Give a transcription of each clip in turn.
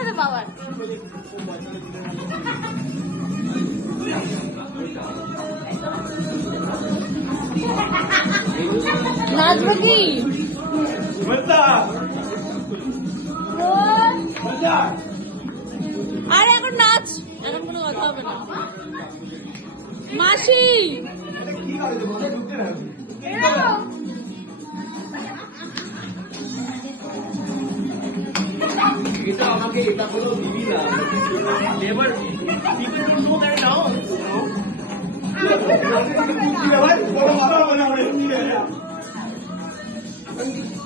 সাথে বাবার নাচবো কি আরে এখন নাচ, এখন কোনো কথা হবে না। মাসি এটা আমাকে এটা কোনো দিবি না এবার people don't know that now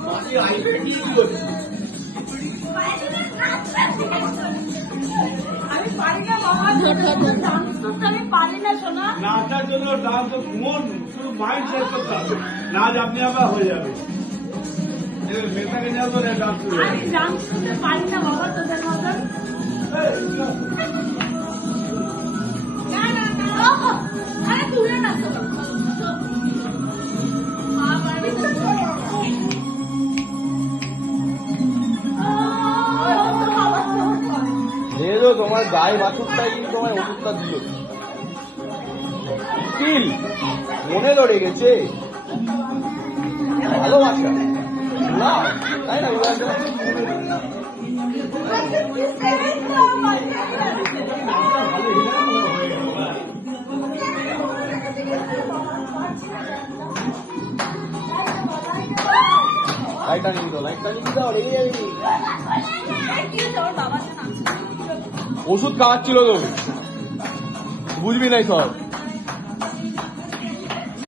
মাসি আইপ্যাড দিয়ে কি করছিস? আমি পারি না বাবা, ডান্স করতে আমি পারি না সোনা। নাচার জন্য ডান্স মন শুধু মাইন্ড সেট করতে হবে, নাচ আপনি আবার হয়ে যাবে। মেয়েটাকে যাবো না ডান্স আমি ডান্স করতে পারি না বাবা তোদের মতন। না না না, আরে তুলে না তো মা পারবি তো দেখো তোমার গায়ে বাছুরটাই তোমার ওষুধটা দিল স্টিল মনে ধরে গেছে ভালোবাসা না তাই না লাইটটা নিয়ে দাও, লাইটটা নিয়ে দাও, রেগে যাবি। ওষুধ খাওয়াচ্ছিল তো বুঝবি না সব।